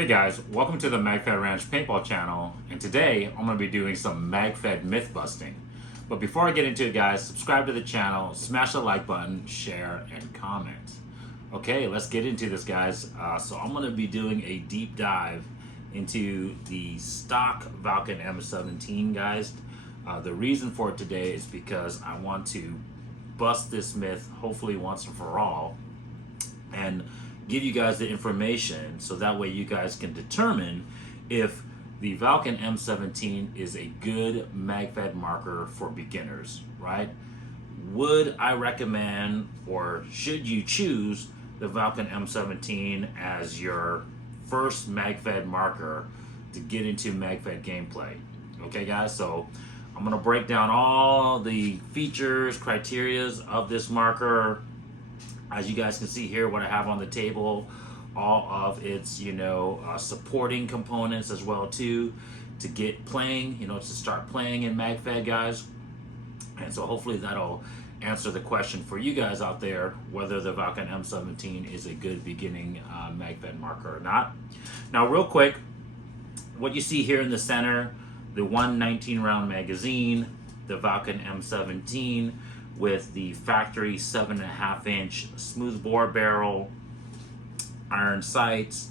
Hey guys, welcome to the Magfed Ranch Paintball channel, and today I'm going to be doing some Magfed myth busting. But before I get into it guys, subscribe to the channel, smash the like button, share, and comment. Okay, let's get into this guys. So I'm going to be doing a deep dive into the stock Valken M17 guys. The reason for it today is because I want to bust this myth hopefully once and for all, and give you guys the information so that way you guys can determine if the Valken M17 is a good Magfed marker for beginners, right? Would I recommend, or should you choose the Valken M17 as your first Magfed marker to get into Magfed gameplay? Okay guys, so I'm gonna break down all the features, criterias of this marker. As you guys can see here, what I have on the table, all of its, supporting components as well too, to get playing, to start playing in Magfed, guys. And so hopefully that'll answer the question for you guys out there, whether the Valken M17 is a good beginning Magfed marker or not. Now, real quick, what you see here in the center, the 119 round magazine, the Valken M17, with the factory 7.5 inch smooth bore barrel, iron sights,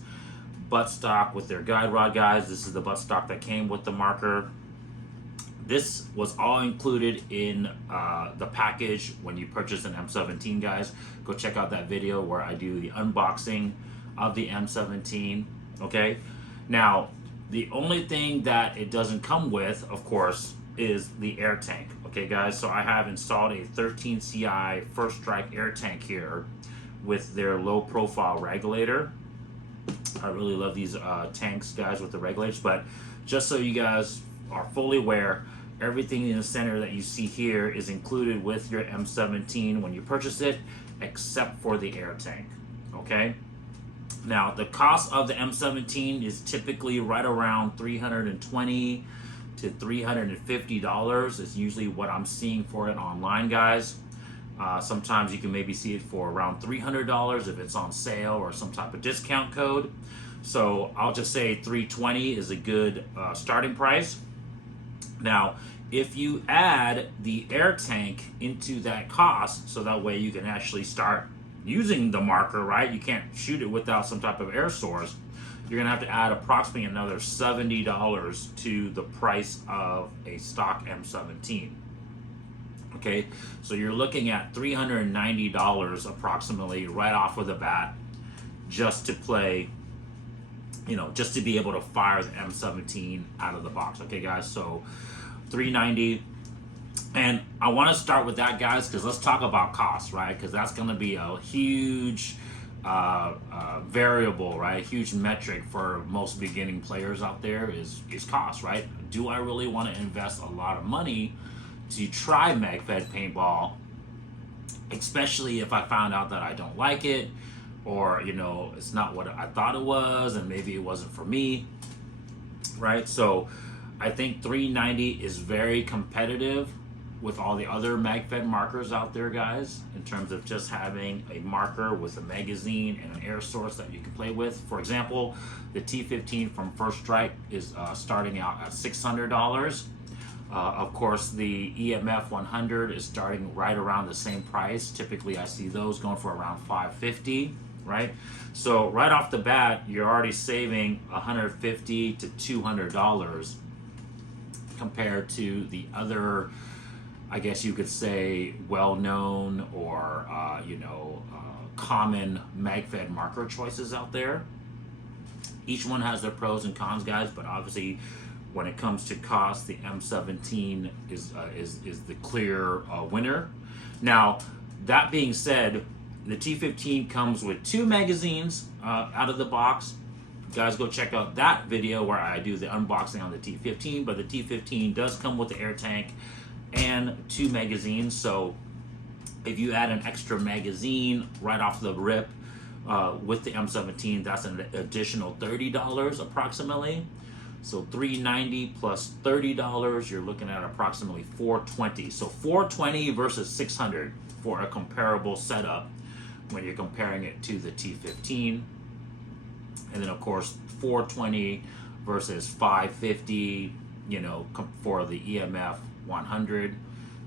buttstock with their guide rod, guys. This is the buttstock that came with the marker. This was all included in the package when you purchase an M17, guys. Go check out that video where I do the unboxing of the M17, okay? Now, the only thing that it doesn't come with, of course, is the air tank. Okay guys, so I have installed a 13 CI First Strike air tank here with their low profile regulator. I really love these tanks guys with the regulators, but just so you guys are fully aware, everything in the center that you see here is included with your M17 when you purchase it, except for the air tank, okay? Now, the cost of the M17 is typically right around $320 to $350 is usually what I'm seeing for it online, guys. Sometimes you can maybe see it for around $300 if it's on sale or some type of discount code. So I'll just say $320 is a good starting price. Now, if you add the air tank into that cost, so that way you can actually start using the marker, right? You can't shoot it without some type of air source. You're gonna have to add approximately another $70 to the price of a stock M17. Okay, so you're looking at $390 approximately right off of the bat, just to play, just to be able to fire the M17 out of the box. Okay, guys, so $390. And I want to start with that, guys, because let's talk about cost, right? Because that's going to be a huge variable, right? Huge metric for most beginning players out there is cost, right? Do I really want to invest a lot of money to try Magfed paintball, especially if I found out that I don't like it, or it's not what I thought it was, and maybe it wasn't for me, right? So I think $390 is very competitive with all the other Magfed markers out there, guys, in terms of just having a marker with a magazine and an air source that you can play with. For example, the T15 from First Strike is starting out at $600. Of course, the EMF 100 is starting right around the same price. Typically, I see those going for around $550, right? So right off the bat, you're already saving $150 to $200 compared to the other, I guess you could say, well-known or common Magfed marker choices out there. Each one has their pros and cons, guys, but obviously when it comes to cost, the M17 is the clear winner. Now, that being said, the T15 comes with 2 magazines out of the box. Guys, go check out that video where I do the unboxing on the T15, but the T15 does come with the air tank and 2 magazines. So if you add an extra magazine right off the rip with the M17, that's an additional $30 approximately. So $390 plus $30, you're looking at approximately $420. So $420 versus $600 for a comparable setup when you're comparing it to the T15. And then of course 420 versus 550, you know, for the EMF 100.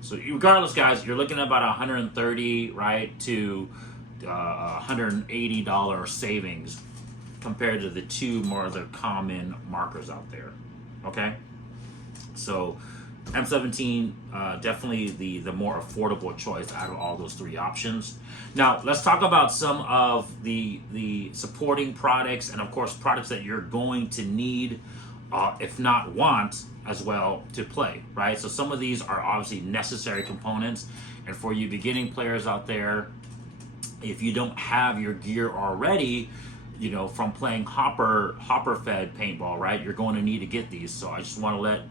So regardless, guys, you're looking at about 130, right, to $180 savings compared to the two more other common markers out there. Okay, so M17 definitely the more affordable choice out of all those three options. Now let's talk about some of the supporting products, and of course products that you're going to need, if not want as well, to play, right? So some of these are obviously necessary components, and for you beginning players out there, if you don't have your gear already, you know, from playing hopper fed paintball, right, you're going to need to get these. So I just want to let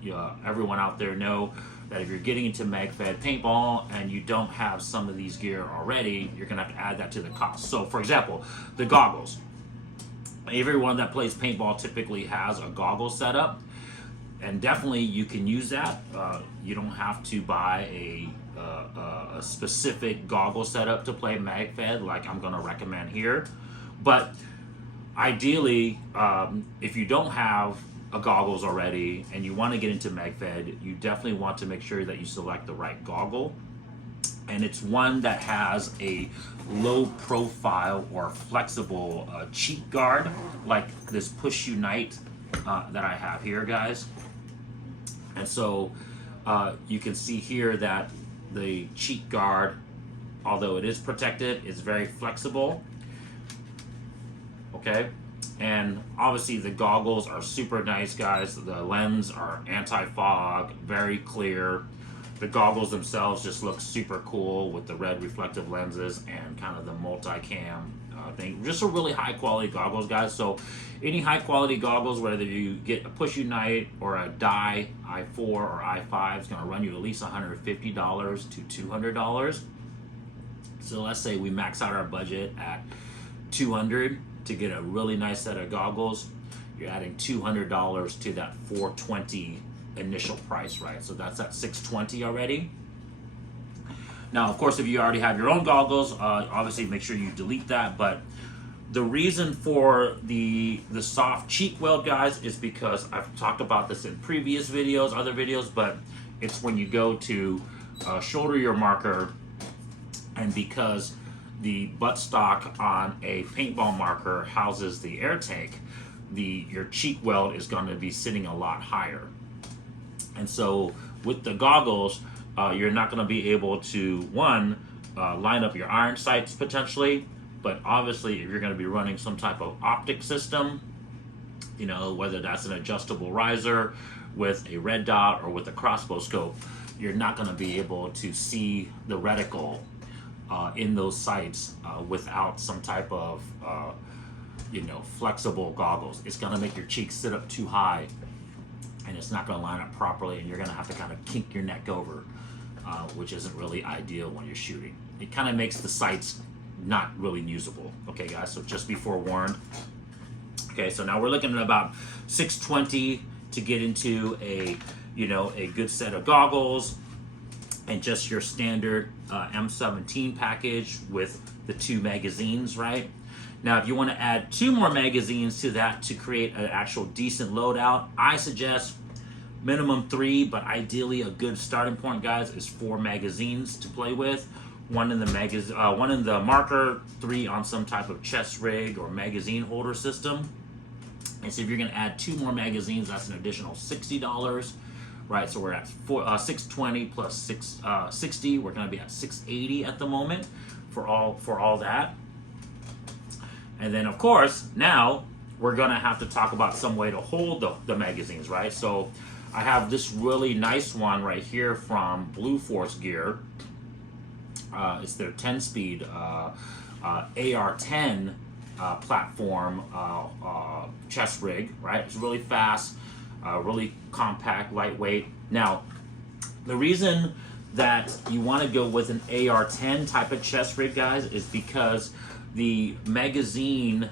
everyone out there know that if you're getting into Magfed paintball and you don't have some of these gear already, you're gonna have to add that to the cost. So for example, the goggles, everyone that plays paintball typically has a goggle setup, and definitely you can use that. You don't have to buy a specific goggle setup to play Magfed like I'm gonna recommend here, but ideally, if you don't have a goggles already and you want to get into Magfed, you definitely want to make sure that you select the right goggle, and it's one that has a low profile or flexible cheek guard like this Push Unite that I have here, guys. And so you can see here that the cheek guard, although it is protected, is very flexible. Okay, and obviously the goggles are super nice, guys. The lens are anti-fog, very clear. The goggles themselves just look super cool with the red reflective lenses and kind of the multi-cam thing. Just a really high quality goggles, guys. So any high quality goggles, whether you get a Push Unite or a Dye i4 or i5, is going to run you at least $150 to $200. So let's say we max out our budget at $200 to get a really nice set of goggles. You're adding $200 to that $420 initial price, right? So that's at $620 already. Now, of course, if you already have your own goggles, obviously make sure you delete that. But the reason for the soft cheek weld, guys, is because I've talked about this in previous videos, other videos, but it's when you go to shoulder your marker, and because the buttstock on a paintball marker houses the air tank, your cheek weld is going to be sitting a lot higher. And so with the goggles, you're not going to be able to, one, line up your iron sights potentially, but obviously if you're going to be running some type of optic system, you know, whether that's an adjustable riser with a red dot or with a crossbow scope, you're not going to be able to see the reticle in those sights without some type of you know, flexible goggles. It's going to make your cheeks sit up too high, and it's not going to line up properly, and you're going to have to kind of kink your neck over, which isn't really ideal when you're shooting. It kind of makes the sights not really usable. Okay, guys, so just be forewarned. Okay, so now we're looking at about $620 to get into a, you know, a good set of goggles and just your standard M17 package with the 2 magazines, right? Now, if you want to add 2 more magazines to that to create an actual decent loadout, I suggest minimum 3, but ideally a good starting point, guys, is 4 magazines to play with. One in the marker, 3 on some type of chest rig or magazine holder system. And so if you're going to add 2 more magazines, that's an additional $60, right? So we're at $620 plus $60. We're going to be at $680 at the moment for all that. And then, of course, now we're going to have to talk about some way to hold the magazines, right? So I have this really nice one right here from Blue Force Gear. It's their 10-speed AR-10 platform chest rig, right? It's really fast, really compact, lightweight. Now, the reason that you want to go with an AR-10 type of chest rig, guys, is because the magazine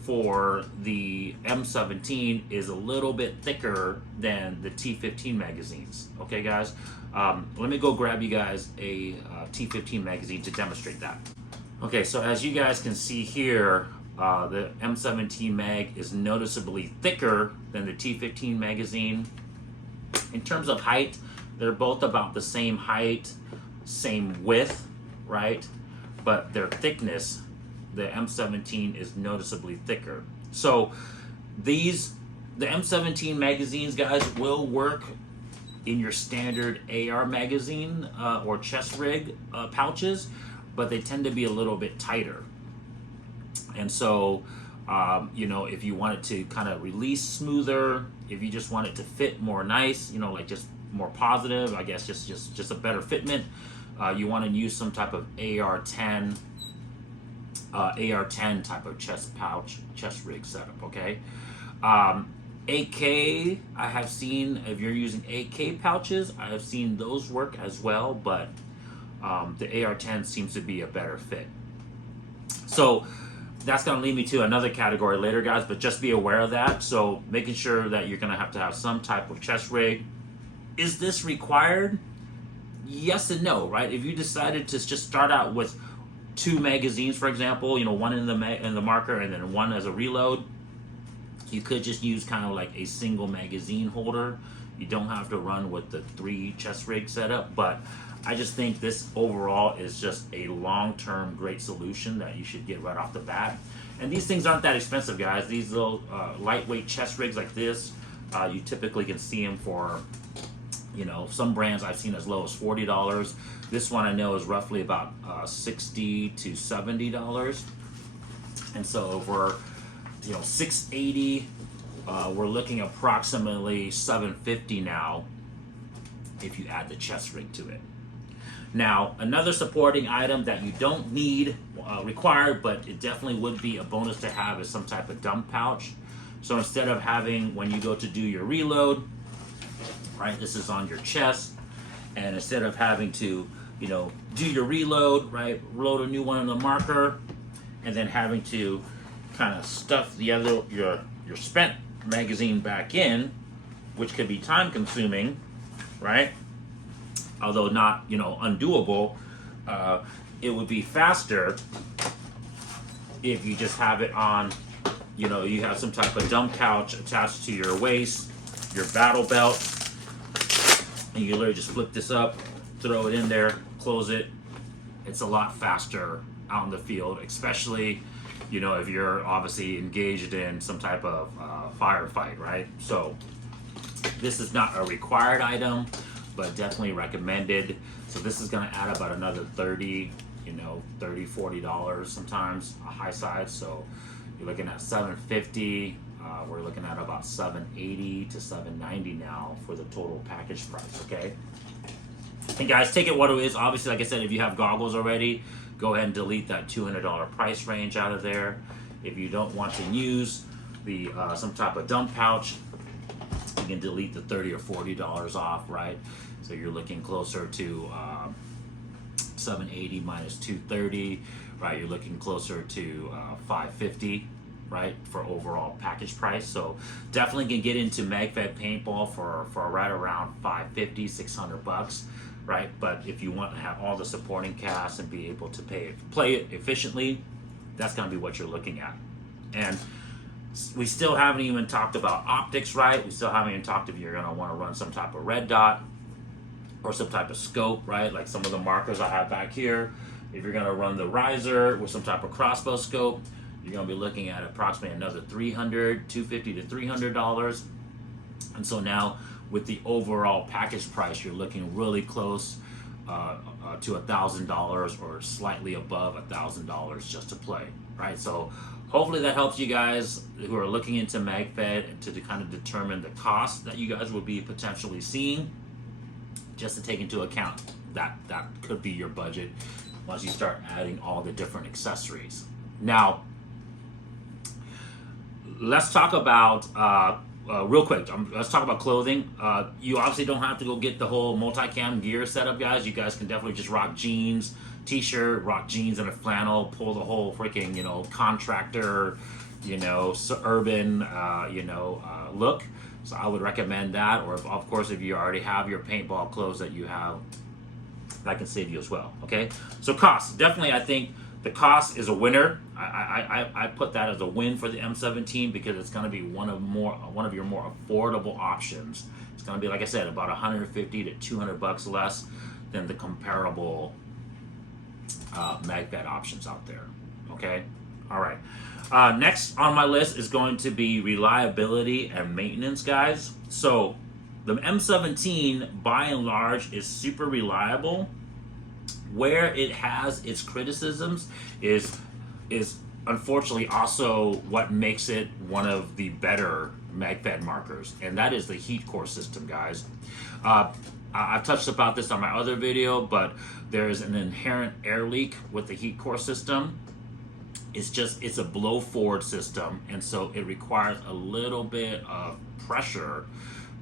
for the M17 is a little bit thicker than the T15 magazines. Okay, guys? Let me go grab you guys a T15 magazine to demonstrate that. Okay, so as you guys can see here, The M17 mag is noticeably thicker than the T15 magazine. In terms of height, they're both about the same height, same width, right? But their thickness, the M17 is noticeably thicker. So the M17 magazines, guys, will work in your standard AR magazine or chest rig pouches, but they tend to be a little bit tighter. And so, you know, if you want it to kind of release smoother, if you just want it to fit more nice, you know, like just more positive, I guess just a better fitment, you want to use some type of AR10 type of chest rig setup, okay? 8K, I have seen, if you're using 8K pouches, I have seen those work as well, but the AR10 seems to be a better fit. So that's going to lead me to another category later, guys, but just be aware of that. So making sure that you're going to have some type of chest rig. Is this required? Yes and no, right? If you decided to just start out with 2 magazines, for example, you know, one in the marker and then one as a reload, you could just use kind of like a single magazine holder. You don't have to run with the 3 chest rig setup, but I just think this overall is just a long-term great solution that you should get right off the bat. And these things aren't that expensive, guys. These little lightweight chest rigs like this, you typically can see them for, you know, some brands I've seen as low as $40. This one I know is roughly about $60 to $70. And so for, you know, $680, we're looking approximately $750 now if you add the chest rig to it. Now, another supporting item that you don't need required, but it definitely would be a bonus to have, is some type of dump pouch. So instead of having, when you go to do your reload, right, this is on your chest, and instead of having to, you know, do your reload, right, load a new one in the marker, and then having to kind of stuff the other, your spent magazine back in, which could be time consuming, right? Although not, you know, undoable, it would be faster if you just have it on, you know, you have some type of dump pouch attached to your waist, your battle belt, and you literally just flip this up, throw it in there, close it. It's a lot faster out in the field, especially, you know, if you're obviously engaged in some type of firefight, right? So this is not a required item, but definitely recommended. So this is gonna add about another $30, you know, $30, $40 sometimes, a high side. So you're looking at $750. We're looking at about $780 to $790 now for the total package price, okay? And guys, take it what it is. Obviously, like I said, if you have goggles already, go ahead and delete that $200 price range out of there. If you don't want to use the some type of dump pouch, you can delete the $30 or $40 off, right? So you're looking closer to 780 minus 230, right? You're looking closer to 550, right, for overall package price. So definitely can get into Magfed paintball for right around 550, 600 bucks, right? But if you want to have all the supporting cast and be able to play it efficiently, that's going to be what you're looking at. And we still haven't even talked about optics, right? We still haven't even talked if you're going to want to run some type of red dot or some type of scope, right? Like some of the markers I have back here. If you're going to run the riser with some type of crossbow scope, you're going to be looking at approximately another $250 to $300. And so now with the overall package price, you're looking really close to $1,000 or slightly above $1,000 just to play, right? So hopefully that helps you guys who are looking into Magfed to kind of determine the cost that you guys will be potentially seeing, just to take into account that could be your budget once you start adding all the different accessories. Now, let's talk about real quick. Let's talk about clothing. You obviously don't have to go get the whole multicam gear setup, guys. You guys can definitely just rock jeans, t-shirt, rock jeans and a flannel, pull the whole freaking, you know, contractor, you know, suburban, look. So I would recommend that. Or if, of course, if you already have your paintball clothes that you have, that can save you as well. Okay. So cost, definitely, I think The cost is a winner. I put that as a win for the M17 because it's going to be one of your more affordable options. It's going to be, like I said, about 150 to 200 bucks less than the comparable Magfed options out there. Okay, all right. Next on my list is going to be reliability and maintenance, guys. So the M17, by and large, is super reliable. Where it has its criticisms is unfortunately also what makes it one of the better Magfed markers, and that is the heat core system, guys. I've touched about this on my other video, but there's an inherent air leak with the heat core system. It's a blow forward system, and so it requires a little bit of pressure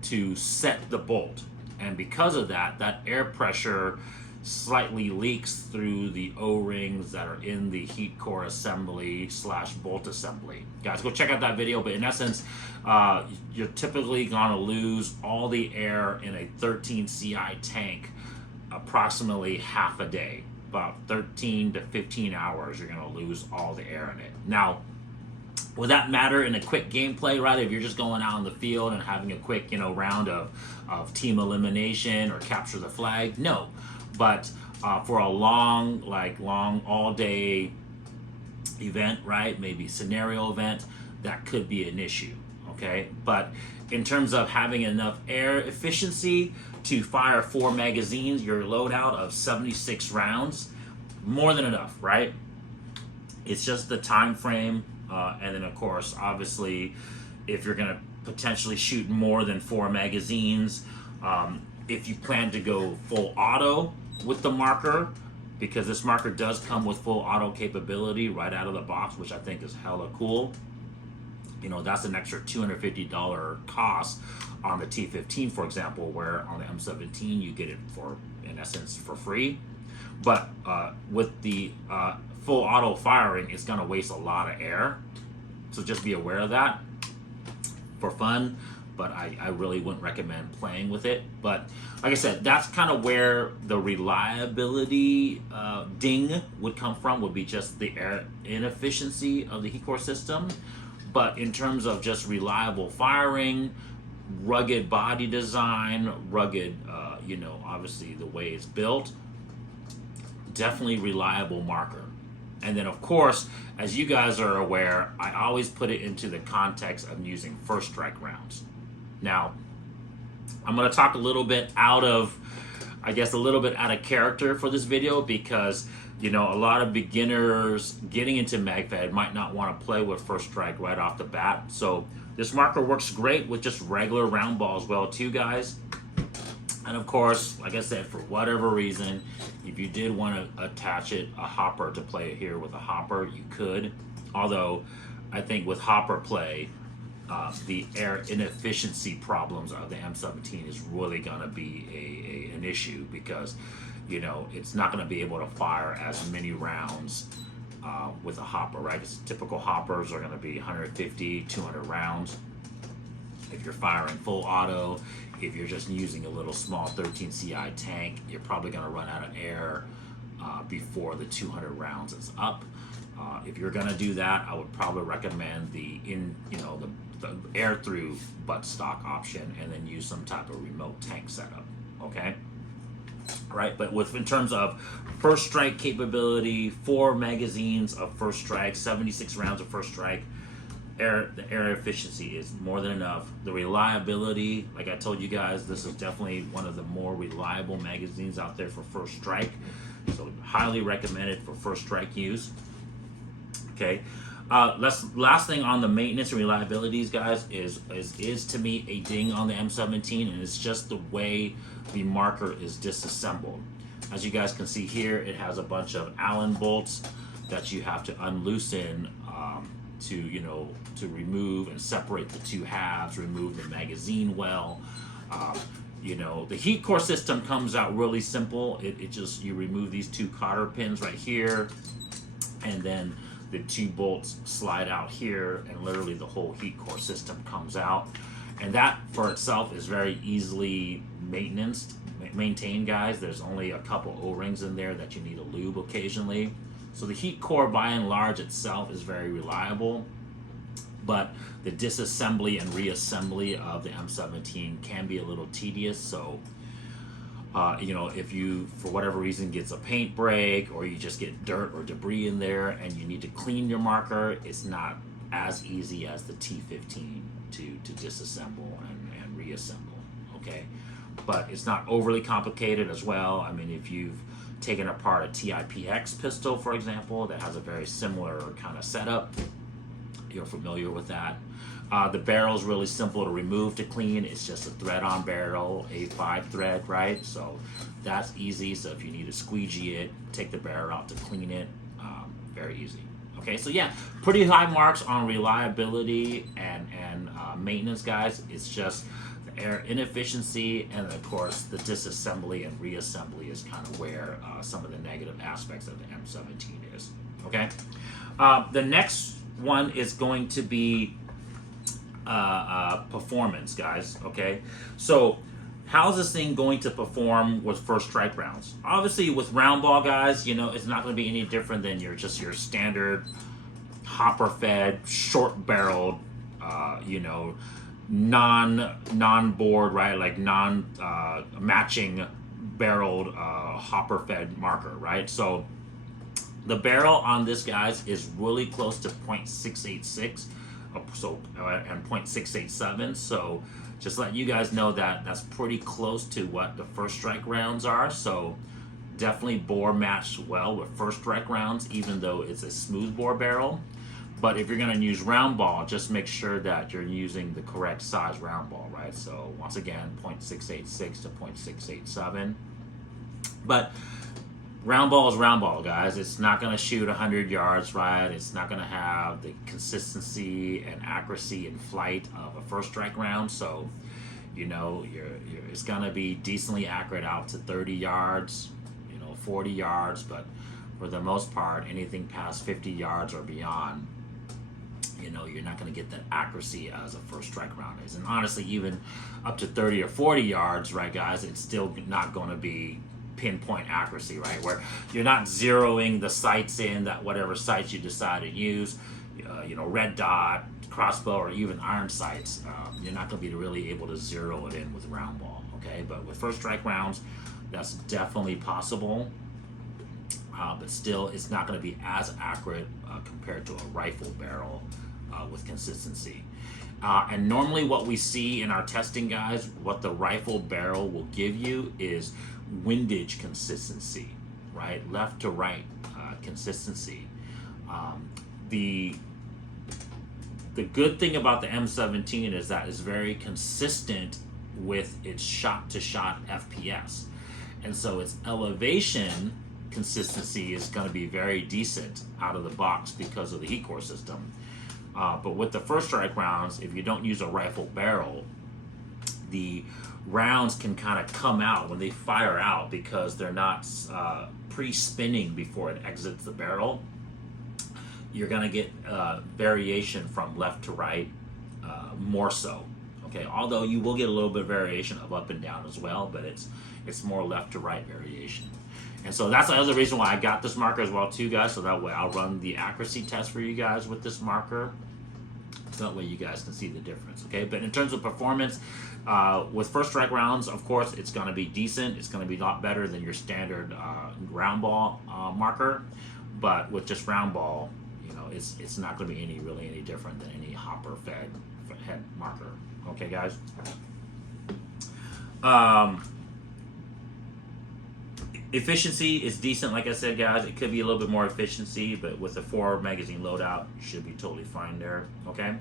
to set the bolt, and because of that, that air pressure slightly leaks through the O-rings that are in the heat core assembly / bolt assembly. Guys, go check out that video, but in essence, you're typically gonna lose all the air in a 13 CI tank approximately half a day. About 13 to 15 hours, you're gonna lose all the air in it. Now, will that matter in a quick gameplay, right? If you're just going out in the field and having a quick, round of team elimination or capture the flag? No. But for a long all-day event, right? Maybe scenario event, that could be an issue, okay? But in terms of having enough air efficiency to fire 4 magazines, your loadout of 76 rounds, more than enough, right? It's just the time frame, and then of course, obviously, if you're gonna potentially shoot more than 4 magazines, if you plan to go full auto with the marker, because this marker does come with full auto capability right out of the box, which I think is hella cool. That's an extra $250 cost on the T15, for example, where on the M17 you get it for, in essence, for free. But with the full auto firing, it's gonna waste a lot of air. So just be aware of that for fun. But I really wouldn't recommend playing with it. But like I said, that's kind of where the reliability ding would come from, would be just the air inefficiency of the heat core system. But in terms of just reliable firing, rugged body design, rugged, obviously the way it's built, definitely reliable marker. And then of course, as you guys are aware, I always put it into the context of using first strike rounds. Now, I'm going to talk a little bit out of character for this video because, a lot of beginners getting into Magfed might not want to play with first strike right off the bat. So this marker works great with just regular round balls well too, guys. And of course, like I said, for whatever reason, if you did want to attach a hopper to play it here with a hopper, you could. Although, I think with hopper play, the air inefficiency problems of the M17 is really going to be an issue because, it's not going to be able to fire as many rounds with a hopper, right? Because typical hoppers are going to be 150, 200 rounds. If you're firing full auto, if you're just using a little small 13 CI tank, you're probably going to run out of air before the 200 rounds is up. If you're going to do that, I would probably recommend the air through buttstock option and then use some type of remote tank setup, okay? All right, but in terms of first strike capability, 4 magazines of first strike, 76 rounds of first strike, the air efficiency is more than enough. The reliability, like I told you guys, this is definitely one of the more reliable magazines out there for first strike. So highly recommended for first strike use. Okay. Last thing on the maintenance and reliabilities, guys, is to me a ding on the M17, and it's just the way the marker is disassembled. As you guys can see here, it has a bunch of Allen bolts that you have to unloosen to remove and separate the two halves, remove the magazine well. The heat core system comes out really simple. It just, you remove these 2 cotter pins right here, and then the 2 bolts slide out here, and literally the whole heat core system comes out. And that for itself is very easily maintained, guys. There's only a couple O-rings in there that you need to lube occasionally. So the heat core by and large itself is very reliable, but the disassembly and reassembly of the M17 can be a little tedious. So you know, if you for whatever reason gets a paint break, or you just get dirt or debris in there and you need to clean your marker, it's not as easy as the T15 to disassemble and reassemble. Okay, but it's not overly complicated as well. I mean, if you've taken apart a TIPX pistol, for example, that has a very similar kind of setup, you're familiar with that. The barrel is really simple to remove, to clean. It's just a thread-on barrel, A5 thread, right? So that's easy. So if you need to squeegee it, take the barrel out to clean it, very easy. Okay, so yeah, pretty high marks on reliability and maintenance, guys. It's just the air inefficiency, and of course the disassembly and reassembly is kind of where some of the negative aspects of the M17 is. Okay, the next one is going to be performance, guys. Okay, so how's this thing going to perform with first strike rounds? Obviously, with round ball, guys, you know, it's not going to be any different than your standard hopper fed, short barreled, you know, non board, right? Like non matching barreled hopper fed marker, right? So the barrel on this, guys, is really close to 0.686. And 0.687, so just let you guys know that that's pretty close to what the first strike rounds are. So definitely bore matched well with first strike rounds, even though it's a smooth bore barrel. But if you're going to use round ball, just make sure that you're using the correct size round ball, right? So once again, 0.686 to 0.687. But round ball is round ball, guys. It's not going to shoot 100 yards, right? It's not going to have the consistency and accuracy in flight of a first strike round. So, you know, it's going to be decently accurate out to 30 yards, you know, 40 yards. But for the most part, anything past 50 yards or beyond, you know, you're not going to get that accuracy as a first strike round is. And honestly, even up to 30 or 40 yards, right, guys, it's still not going to be pinpoint accuracy, right? Where you're not zeroing the sights in, that whatever sights you decide to use, you know, red dot, crossbow, or even iron sights, you're not going to be really able to zero it in with round ball, okay? But with first strike rounds, that's definitely possible, but still, it's not going to be as accurate compared to a rifle barrel with consistency. And normally what we see in our testing, guys, what the rifle barrel will give you is windage consistency, right? Left to right consistency. The good thing about the M17 is that it's very consistent with its shot-to-shot FPS. And so its elevation consistency is going to be very decent out of the box because of the heat core system. But with the first strike rounds, if you don't use a rifle barrel, the rounds can kind of come out when they fire out because they're not pre-spinning before it exits the barrel. You're going to get variation from left to right more so. Okay, although you will get a little bit of variation of up and down as well, but it's more left to right variation. And so that's the other reason why I got this marker as well too, guys, so that way I'll run the accuracy test for you guys with this marker. So that way you guys can see the difference, okay? But in terms of performance, with first strike rounds, of course, it's going to be decent. It's going to be a lot better than your standard round ball marker. But with just round ball, you know, it's not going to be really any different than any hopper fed head marker. Okay, guys? Efficiency is decent, like I said, guys. It could be a little bit more efficiency, but with a 4 magazine loadout, you should be totally fine there. Okay.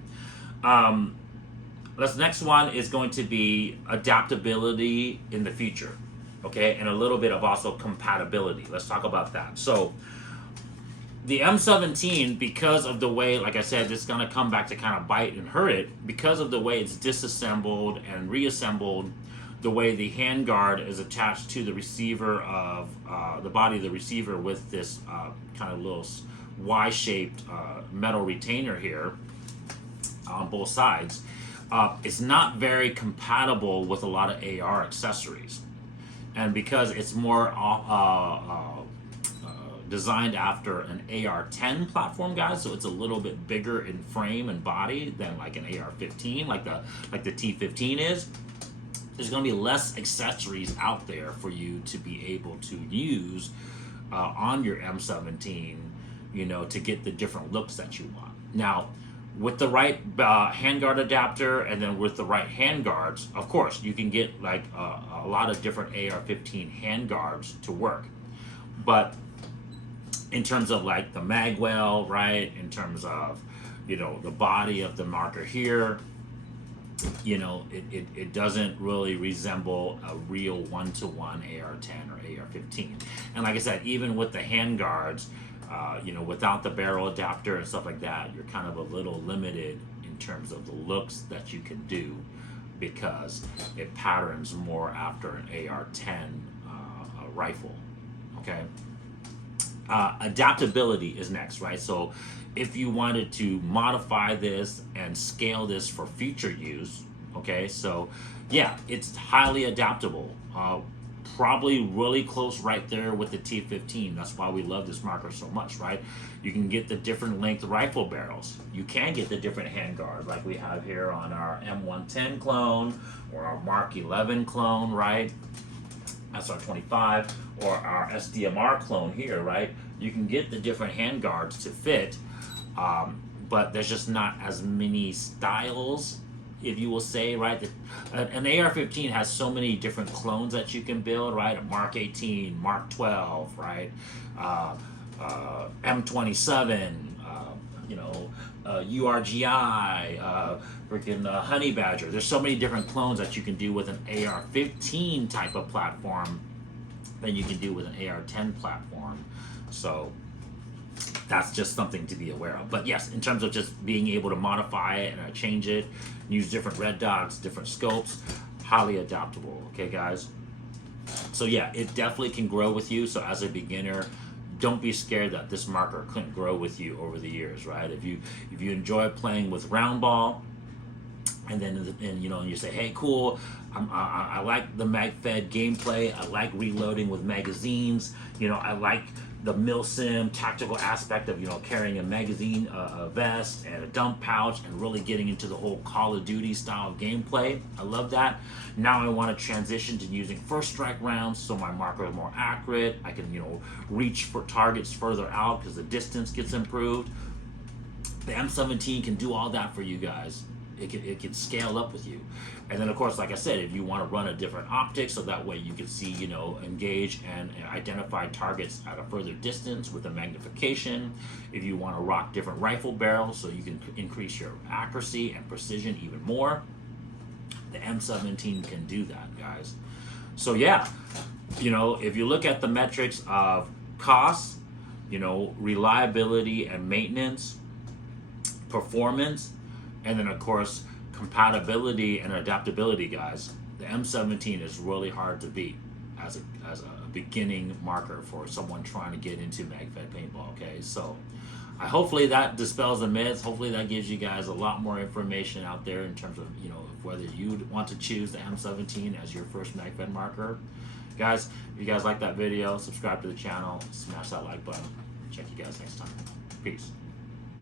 This next one is going to be adaptability in the future. Okay, and a little bit of also compatibility. Let's talk about that. So the M17, because of the way, like I said, it's going to come back to kind of bite and hurt it, because of the way it's disassembled and reassembled, the way the handguard is attached to the receiver of the body of the receiver with this kind of little Y-shaped metal retainer here on both sides, it's not very compatible with a lot of AR accessories. And because it's more designed after an AR-10 platform, guys, so it's a little bit bigger in frame and body than like an AR-15, like the T-15 is. There's going to be less accessories out there for you to be able to use on your M17, you know, to get the different looks that you want. Now, with the right handguard adapter and then with the right handguards, of course, you can get like a lot of different AR-15 handguards to work. But in terms of like the magwell, right, in terms of, you know, the body of the marker here, you know, it doesn't really resemble a real one-to-one AR-10 or AR-15. And like I said, even with the handguards, you know, without the barrel adapter and stuff like that, you're kind of a little limited in terms of the looks that you can do, because it patterns more after an AR-10 rifle, okay? Adaptability is next, right? So if you wanted to modify this and scale this for future use, okay, so yeah, it's highly adaptable. Probably really close right there with the T-15. That's why we love this marker so much, right? You can get the different length rifle barrels. You can get the different handguard like we have here on our M110 clone or our Mark 11 clone, right? SR25 or our SDMR clone here, right? You can get the different handguards to fit, but there's just not as many styles, if you will say, right? An AR-15 has so many different clones that you can build, right? A Mark 18, Mark 12, right? M27, you know, URGI, freaking Honey Badger. There's so many different clones that you can do with an AR-15 type of platform than you can do with an AR-10 platform. So that's just something to be aware of. But yes, in terms of just being able to modify it and change it, use different red dots, different scopes, highly adaptable, okay guys? So yeah, it definitely can grow with you. So as a beginner, don't be scared that this marker couldn't grow with you over the years, right? If you enjoy playing with round ball, and then you know, and you say, hey, cool, I like the Magfed gameplay, I like reloading with magazines, you know, I like the milsim tactical aspect of, you know, carrying a magazine, a vest, and a dump pouch, and really getting into the whole Call of Duty style of gameplay. I love that. Now I want to transition to using first strike rounds so my marker is more accurate. I can, you know, reach for targets further out because the distance gets improved. The M17 can do all that for you guys. It can scale up with you. And then of course, like I said, if you want to run a different optic so that way you can see, you know, engage and identify targets at a further distance with a magnification. If you want to rock different rifle barrels so you can increase your accuracy and precision even more, the M17 can do that, guys. So yeah, you know, if you look at the metrics of cost, you know, reliability and maintenance, performance, and then of course compatibility and adaptability, guys, the M17 is really hard to beat as a beginning marker for someone trying to get into Magfed paintball. Okay, so hopefully that dispels the myths. Hopefully that gives you guys a lot more information out there in terms of, you know, whether you want to choose the M17 as your first Magfed marker. Guys, if you guys like that video, subscribe to the channel, smash that like button. Check you guys next time. Peace.